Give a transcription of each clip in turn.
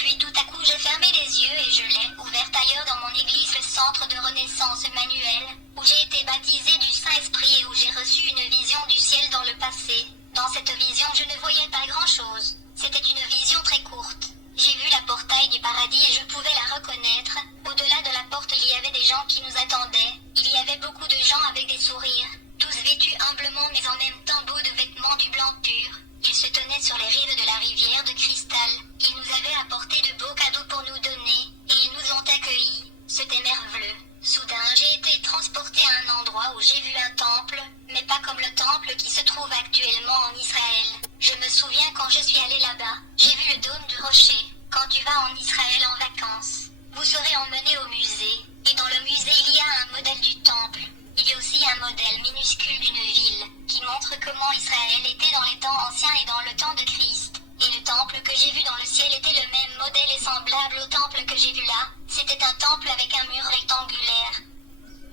Puis tout à coup j'ai fermé les yeux et je l'ai ouvert ailleurs dans mon église, le centre de renaissance Emmanuel, où j'ai été baptisé du Saint-Esprit et où j'ai reçu une vision du ciel dans le passé. Dans cette vision je ne voyais pas grand-chose. C'était une vision très courte. J'ai vu la portail du paradis et je pouvais la reconnaître. Au-delà de la porte il y avait des gens qui nous attendaient. Il y avait beaucoup de gens avec des sourires, tous vêtus humblement mais en même temps beaux de vêtements du blanc pur. Ils se tenaient sur les rives de la rivière de cristal. Ils nous avaient apporté de beaux cadeaux pour nous donner, et ils nous ont accueillis. C'était merveilleux. Soudain, j'ai été transporté à un endroit où j'ai vu un temple, mais pas comme le temple qui se trouve actuellement en Israël. Je me souviens quand je suis allé là-bas, j'ai vu le dôme du rocher. Quand tu vas en Israël en vacances, vous serez emmené au musée, et dans le musée il y a un modèle du temple. Il y a aussi un modèle minuscule d'une ville, qui montre comment Israël était dans les temps anciens et dans le temps de Christ. Et le temple que j'ai vu dans le ciel était le même modèle et semblable au temple que j'ai vu là. C'était un temple avec un mur rectangulaire.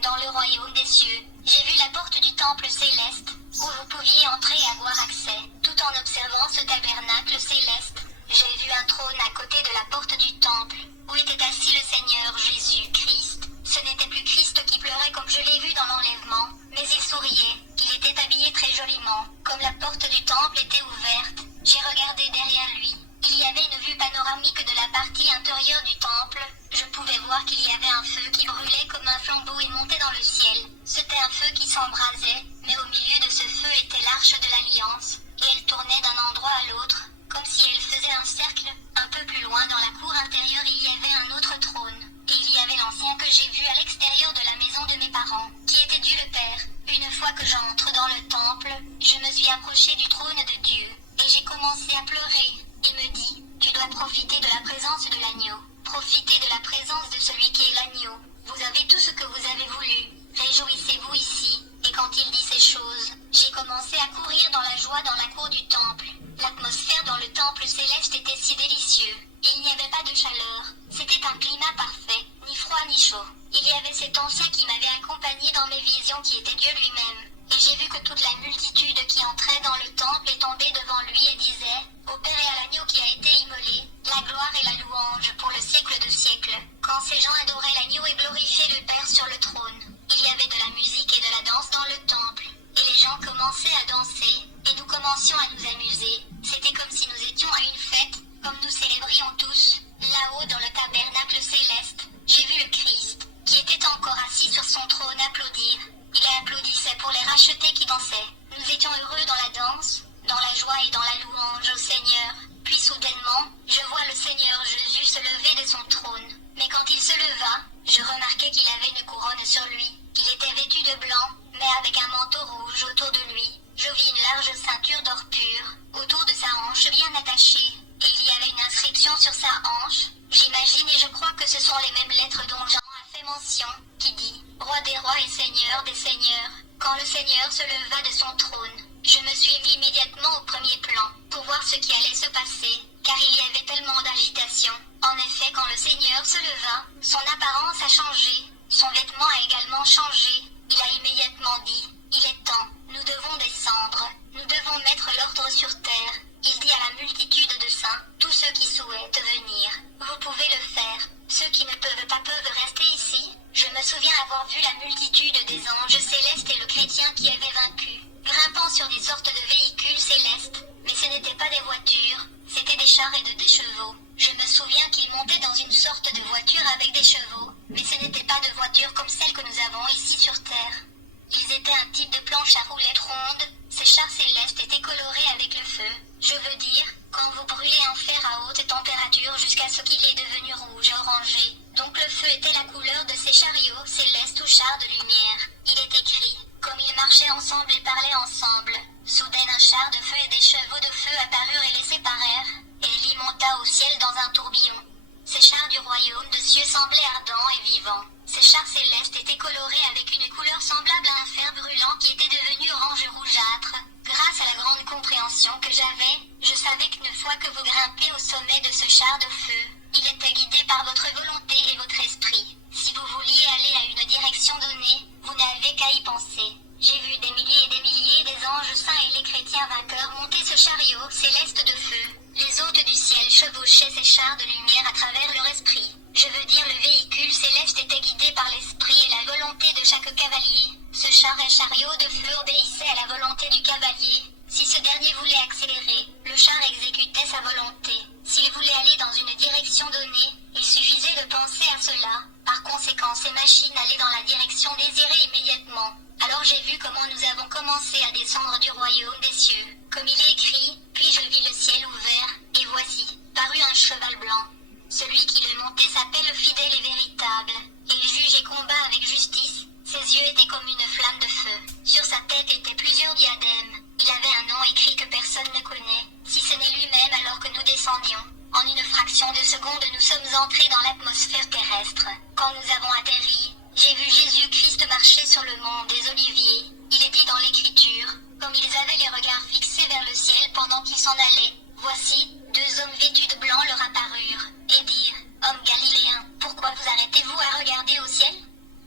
Dans le royaume des cieux, j'ai vu la porte du temple céleste, où vous pouviez entrer et avoir accès. Tout en observant ce tabernacle céleste, j'ai vu un trône à côté de la porte du temple, où était assis le Seigneur Jésus-Christ. Ce n'était plus Christ qui pleurait comme je l'ai vu dans l'enlèvement, mais il souriait. Il était habillé très joliment. Comme la porte du temple était ouverte, j'ai regardé derrière lui. Il y avait une vue panoramique de la partie intérieure du temple. Je pouvais voir qu'il y avait un feu qui brûlait comme un flambeau et montait dans le ciel. C'était un feu qui s'embrasait, mais au milieu de ce feu était l'arche de l'Alliance, et elle tournait d'un endroit à l'autre, comme si elle faisait un cercle. Un peu plus loin dans la cour intérieure il y avait un autre trône, et il y avait l'ancien que j'ai vu à l'extérieur de la maison de mes parents, qui était Dieu le Père. Une fois que j'entre dans le temple, je me suis approché du trône de Dieu, et j'ai commencé à pleurer. Il me dit, tu dois profiter de la présence de l'agneau, profiter de la présence de celui qui est l'agneau. Vous avez tout ce que vous avez voulu, réjouissez-vous ici. Et quand il dit ces choses, j'ai commencé à courir dans la joie dans la cour du temple. L'atmosphère dans le temple céleste était si délicieuse. Il n'y avait pas de chaleur, c'était un climat parfait, ni froid ni chaud. Il y avait cet ancien qui m'avait accompagné dans mes visions qui était Dieu lui-même. Et j'ai vu que toute la multitude qui entrait dans le temple est tombée devant lui et disait, au Père et à l'agneau qui a été immolé, la gloire et la louange pour le siècle de siècles. Quand ces gens adoraient l'agneau et glorifiaient le Père sur le trône, il y avait de la musique et de la danse dans le temple. Et les gens commençaient à danser, et nous commencions à nous amuser. C'était comme si nous étions à une fête, comme nous célébrions tous. Là-haut dans le tabernacle céleste, j'ai vu le Christ, qui était encore assis sur son trône applaudir. Il applaudissait pour les rachetés qui dansaient. Nous étions heureux dans la danse, dans la joie et dans la louange au Seigneur. Puis soudainement, je vois le Seigneur Jésus se lever de son trône. Mais quand il se leva, je remarquai qu'il avait une couronne sur lui. Il était vêtu de blanc, mais avec un manteau rouge autour de lui. Je vis une large ceinture d'or pur, autour de sa hanche bien attachée. Et il y avait une inscription sur sa hanche. J'imagine et je crois que ce sont les mêmes lettres dont Jean a fait mention, qui dit « Roi des rois et Seigneur des seigneurs ». Quand le Seigneur se leva de son trône, je me suis mis immédiatement au premier plan, pour voir ce qui allait se passer, car il y avait tellement d'agitation. En effet, quand le Seigneur se leva, son apparence a changé, son vêtement a également changé. Il a immédiatement dit « Il est temps, nous devons descendre, nous devons mettre l'ordre sur terre ». Il dit à la multitude de saints, tous ceux qui souhaitent venir, vous pouvez le faire. Ceux qui ne peuvent pas peuvent rester ici. Je me souviens avoir vu la multitude des anges célestes et le chrétien qui avait vaincu, grimpant sur des sortes de véhicules célestes, mais ce n'étaient pas des voitures, c'étaient des chars et des chevaux. Je me souviens qu'ils montaient dans une sorte de voiture avec des chevaux, mais ce n'étaient pas de voitures comme celles que nous avons ici sur Terre. Ils étaient un type de planche à roulettes rondes. Ces chars célestes étaient colorés avec le feu. Je veux dire, quand vous brûlez un fer à haute température jusqu'à ce qu'il est devenu rouge et orangé. Donc le feu était la couleur de ces chariots célestes ou chars de lumière. Il est écrit, comme ils marchaient ensemble et parlaient ensemble. Soudain un char de feu et des chevaux de feu apparurent et les séparèrent, et Élie monta au ciel dans un tourbillon. Ces chars du royaume de cieux semblaient ardents et vivants. Ces chars célestes étaient colorés avec une couleur semblable à un fer brûlant qui était devenu orange rougeâtre. Grâce à la grande compréhension que j'avais, je savais qu'une fois que vous grimpez au sommet de ce char de feu, il était guidé par votre volonté et votre esprit. Si vous vouliez aller à une direction donnée, vous n'avez qu'à y penser. J'ai vu des milliers des anges saints et les chrétiens vainqueurs monter ce chariot céleste de feu. Les hôtes du ciel chevauchaient ces chars de lumière à travers leur esprit. Je veux dire, le véhicule céleste était guidé par l'esprit et la volonté de chaque cavalier. Ce char et chariot de feu obéissait à la volonté du cavalier. Si ce dernier voulait accélérer, le char exécutait sa volonté. S'il voulait aller dans une direction donnée, il suffisait de penser à cela. Par conséquent, ces machines allaient dans la direction désirée immédiatement. Alors j'ai vu comment nous avons commencé à descendre du royaume des cieux. Comme il est écrit, puis je vis le ciel ouvert, et voici, parut un cheval blanc. Celui qui le montait s'appelle fidèle et véritable. Il juge et combat avec justice. Ses yeux étaient comme une flamme de feu. Sur sa tête étaient plusieurs diadèmes. Il avait un nom écrit que personne ne connaît, si ce n'est lui-même alors que nous descendions. En une fraction de seconde, nous sommes entrés dans l'atmosphère terrestre. Quand nous avons atterri, j'ai vu Jésus-Christ marcher sur le mont des Oliviers. Il est dit dans l'Écriture, comme ils avaient les regards fixés vers le ciel pendant qu'ils s'en allaient, voici, deux hommes vêtus de blanc leur apparurent, et dirent, Hommes galiléens, pourquoi vous arrêtez-vous à regarder au ciel?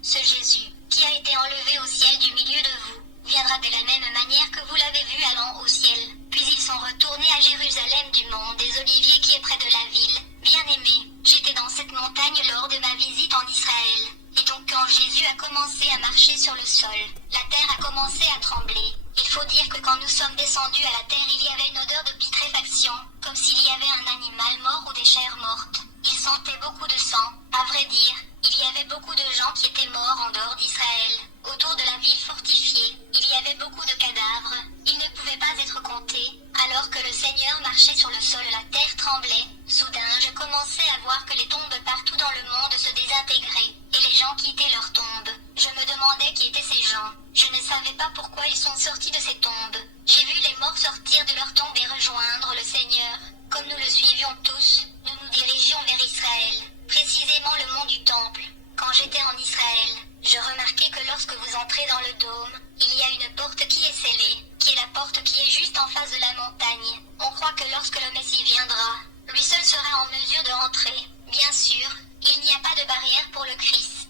Ce Jésus, qui a été enlevé au ciel du milieu de vous, viendra de la même manière que vous l'avez vu allant au ciel. Puis ils sont retournés à Jérusalem du mont des Oliviers qui est près de la ville. Bien-aimés, j'étais dans cette montagne lors de ma visite en Israël. Et donc quand Jésus a commencé à marcher sur le sol, la terre a commencé à trembler. Il faut dire que quand nous sommes descendus à la terre, il y avait une odeur de putréfaction, comme s'il y avait un animal mort ou des chairs mortes. Il sentait beaucoup de sang. À vrai dire, il y avait beaucoup de gens qui étaient morts en dehors d'Israël. Autour de la ville fortifiée, il y avait beaucoup de cadavres. Ils ne pouvaient pas être comptés. Alors que le Seigneur marchait sur le sol, la terre tremblait. Soudain, je commençais à voir que les tombes partout dans le monde se désintégraient, et les gens quittaient leurs tombes. Je me demandais qui étaient ces gens. Je ne savais pas pourquoi ils sont sortis de ces tombes. J'ai vu les morts sortir de leurs tombes et rejoindre le Seigneur. Comme nous le suivions tous, nous nous dirigions vers Israël, précisément le mont du Temple. Quand j'étais en Israël, je remarquai que lorsque vous entrez dans le dôme, il y a une porte qui est scellée, qui est la porte qui est juste en face de la montagne. On croit que lorsque le Messie viendra, lui seul sera en mesure de rentrer. Bien sûr, il n'y a pas de barrière pour le Christ.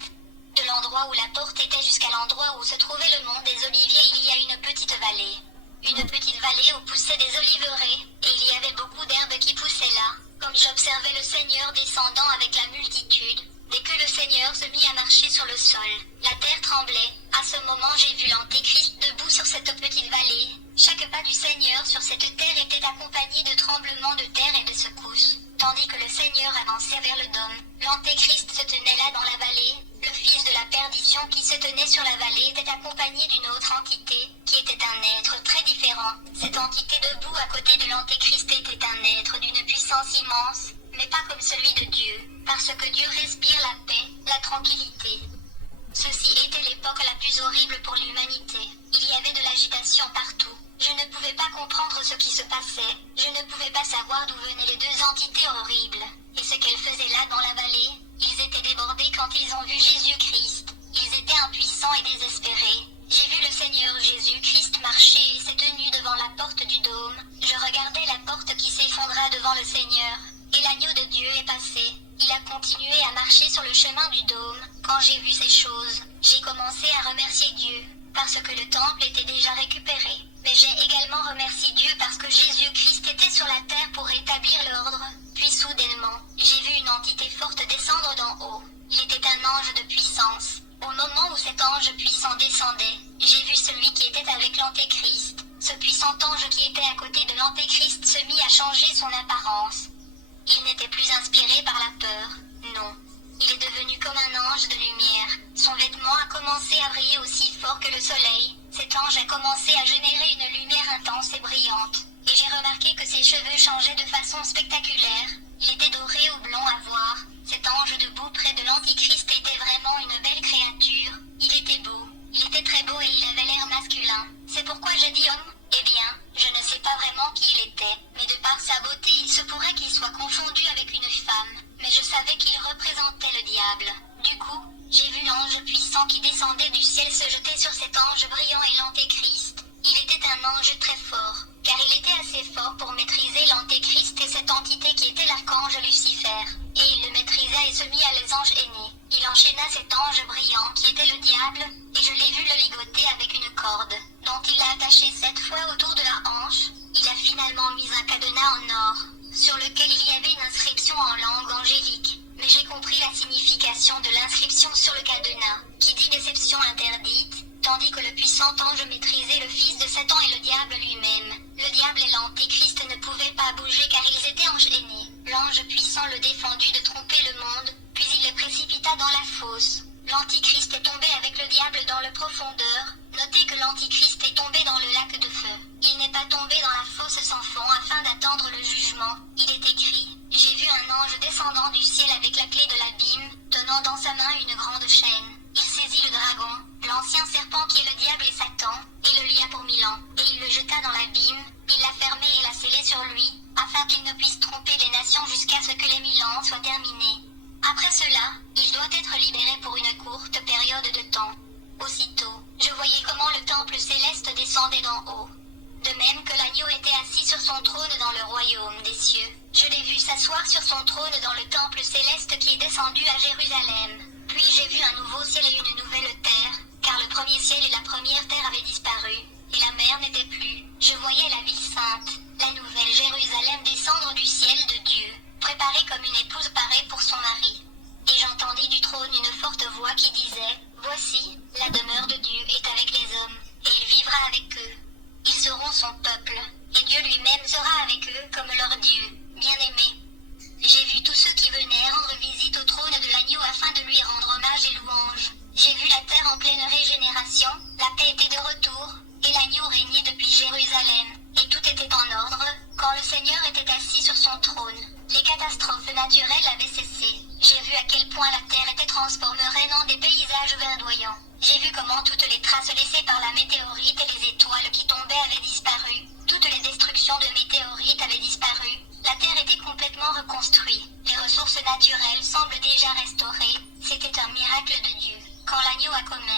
De l'endroit où la porte était jusqu'à l'endroit où se trouvait le mont des Oliviers, il y a une petite vallée. Une petite vallée où poussaient des oliveraies, et il y avait beaucoup d'herbes qui poussaient là. Comme j'observais le Seigneur descendant avec la multitude, dès que le Seigneur se mit à marcher sur le sol, la terre tremblait. À ce moment, j'ai vu l'Antéchrist debout sur cette petite vallée. Chaque pas du Seigneur sur cette terre était accompagné de tremblements de terre et de secousses. Tandis que le Seigneur avançait vers le dôme, l'Antéchrist se tenait là dans la vallée. Le fils de la perdition qui se tenait sur la vallée était accompagné d'une autre entité, qui était un être très différent. Cette entité debout à côté de l'Antéchrist était un être d'une puissance immense, mais pas comme celui de Dieu, parce que Dieu respire la paix, la tranquillité. Ceci était l'époque la plus horrible pour l'humanité. Il y avait de l'agitation partout. Je ne pouvais pas comprendre ce qui se passait. Je ne pouvais pas savoir d'où venaient les deux entités horribles. Et ce qu'elles faisaient là dans la vallée, ils étaient débordés quand ils ont vu Jésus-Christ. Ils étaient impuissants et désespérés. J'ai vu le Seigneur Jésus-Christ marcher et s'est tenu devant la porte du dôme. Je regardais la porte qui s'effondra devant le Seigneur. Et l'agneau de Dieu est passé. Il a continué à marcher sur le chemin du dôme. Quand j'ai vu ces choses, j'ai commencé à remercier Dieu, parce que le temple était déjà récupéré. Mais j'ai également remercié Dieu parce que Jésus-Christ était sur la terre pour rétablir l'ordre. Puis soudainement, j'ai vu une entité forte descendre d'en haut. Il était un ange de puissance. Au moment où cet ange puissant descendait, j'ai vu celui qui était avec l'Antéchrist. Ce puissant ange qui était à côté de l'Antéchrist se mit à changer son apparence. Il n'était plus inspiré par la peur, non. Il est devenu comme un ange de lumière. Son vêtement a commencé à briller aussi fort que le soleil. Cet ange a commencé à générer une lumière intense et brillante. Et j'ai remarqué que ses cheveux changeaient de façon spectaculaire. Il était doré ou blond à voir. Cet ange debout près de l'Antichrist était vraiment une belle créature. Il était beau. Il était très beau et il avait l'air masculin. C'est pourquoi je dis homme. Eh bien, je ne sais pas vraiment qui il était, mais de par sa beauté, il se pourrait qu'il soit confondu avec une femme. Mais je savais qu'il représentait le diable. Du coup, j'ai vu l'ange puissant qui descendait du ciel se jeter sur cet ange brillant et l'Antéchrist. Il était un ange très fort, car il était assez fort pour maîtriser l'Antéchrist et cette entité qui était l'archange Lucifer. Et il le maîtrisa et se mit à les anges aînés. Il enchaîna cet ange brillant qui était le diable, et je l'ai vu le ligoter avec une corde, dont il l'a attaché 7 fois autour de la hanche. Il a finalement mis un cadenas en or. sur lequel il y avait une inscription en langue angélique. Mais j'ai compris la signification de l'inscription sur le cadenas, qui dit déception interdite, tandis que le puissant ange maîtrisait le fils de Satan et le diable lui-même. Le diable et l'antéchrist ne pouvaient pas bouger car ils étaient enchaînés. L'ange puissant le défendit de tromper le monde, puis il le précipita dans la fosse. L'antichrist est tombé avec le diable dans le profondeur. Notez que l'antichrist est tombé dans le lac de feu. Il n'est pas tombé dans la fosse sans fond afin d'attendre le jugement. Il est écrit: j'ai vu un ange descendant du ciel avec la clé de l'abîme, tenant dans sa main une grande chaîne. Il saisit le dragon, l'ancien serpent qui est le diable et Satan, et le lia pour 1000 ans, et il le jeta dans l'abîme. Il l'a fermé et l'a scellé sur lui, afin qu'il ne puisse tromper les nations jusqu'à ce que les 1000 ans soient terminés. Après cela, il doit être libéré pour une courte période de temps. Aussitôt, je voyais comment le temple céleste descendait d'en haut. De même que l'agneau était assis sur son trône dans le royaume des cieux. Je l'ai vu s'asseoir sur son trône dans le temple céleste qui est descendu à Jérusalem. Puis j'ai vu un nouveau ciel et une nouvelle terre, car le premier ciel et la première terre avaient disparu, et la mer n'était plus. Je voyais la ville sainte, la nouvelle Jérusalem descendre du ciel de Dieu, préparée comme une épouse parée pour son mari. Et j'entendis du trône une forte voix qui disait: voici, la demeure de Dieu est avec les hommes, et il vivra avec eux. Ils seront son peuple, et Dieu lui-même sera avec eux comme leur Dieu, bien-aimé. J'ai vu tous ceux qui venaient rendre visite au trône de l'agneau afin de lui rendre hommage et louange. J'ai vu la terre en pleine régénération, la paix était de retour, et l'agneau régnait depuis Jérusalem, et tout était en ordre, quand le Seigneur était assis sur son trône. Les catastrophes naturelles avaient cessé. J'ai vu à quel point la terre était transformée en des paysages verdoyants. J'ai vu comment toutes les traces laissées par la météorite et les étoiles qui tombaient avaient disparu. Toutes les destructions de météorites avaient disparu. La terre était complètement reconstruite. Les ressources naturelles semblent déjà restaurées. C'était un miracle de Dieu. Quand l'agneau a commis